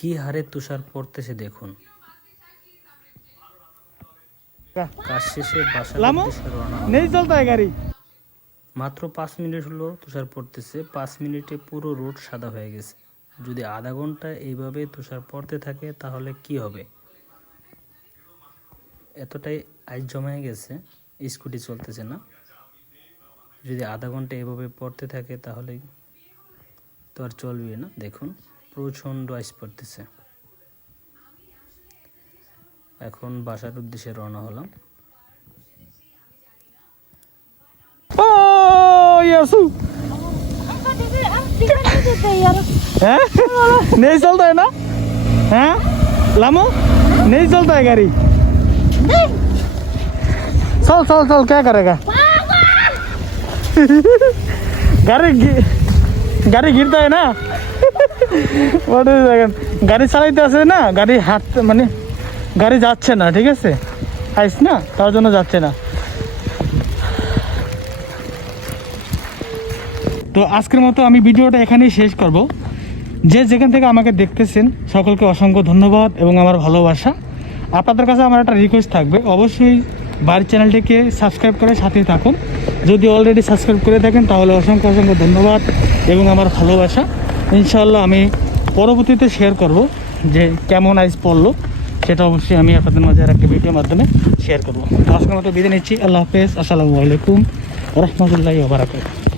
কি হারে তুষার পড়তেছে দেখুন। মাত্র পাঁচ মিনিট হলো তুষার পড়তেছে পাঁচ মিনিটে পুরো রোড সাদা হয়ে গেছে। যদি আধা ঘণ্টা এইভাবে তুষার পড়তে থাকে তাহলে কি হবে? এতটাই আইস জমা গেছে স্কুটি চলতেছে না। যদি আধা ঘণ্টা এভাবে পড়তে থাকে তাহলে তো আর চলবে না দেখুন। প্রচণ্ড আইস পড়তেছে এখন বাসার উদ্দেশ্যে রওনা হলাম ओ यसु हैं नहीं चलता है ना हैं लामो नहीं चलता है गाड़ी चल चल चल क्या करेगा गाड़ी गि- গাড়ি গিরতে হয় না ওটা দেখেন গাড়ি চালাইতে আছে না, গাড়ি হাঁটতে মানে গাড়ি যাচ্ছে না, ঠিক আছে? আইস না, তার জন্য যাচ্ছে না। তো আজকের মতো আমি ভিডিওটা এখানেই শেষ করব। যে যেখান থেকে আমাকে দেখতেছেন, সকলকে অসংখ্য ধন্যবাদ এবং আমার ভালোবাসা। আপনাদের কাছে আমার একটা রিকোয়েস্ট থাকবে, অবশ্যই বাড়ির চ্যানেলটিকে সাবস্ক্রাইব করে সাথে থাকুন। যদি অলরেডি সাবস্ক্রাইব করে থাকেন, তাহলে অসংখ্য অসংখ্য ধন্যবাদ এবং আমার ভালোবাসা। ইনশাআল্লাহ আমি পরবর্তীতে শেয়ার করব যে কেমন আইস পড়ল, সেটা অবশ্যই আমি আপনাদের মাঝে আর একটা ভিডিওর মাধ্যমে শেয়ার করব। আজকের মতো বিদায় নিচ্ছি। আল্লাহ হাফেজ। আসসালামু আলাইকুম। রহমতুল্লাহ বারাকাতুহ।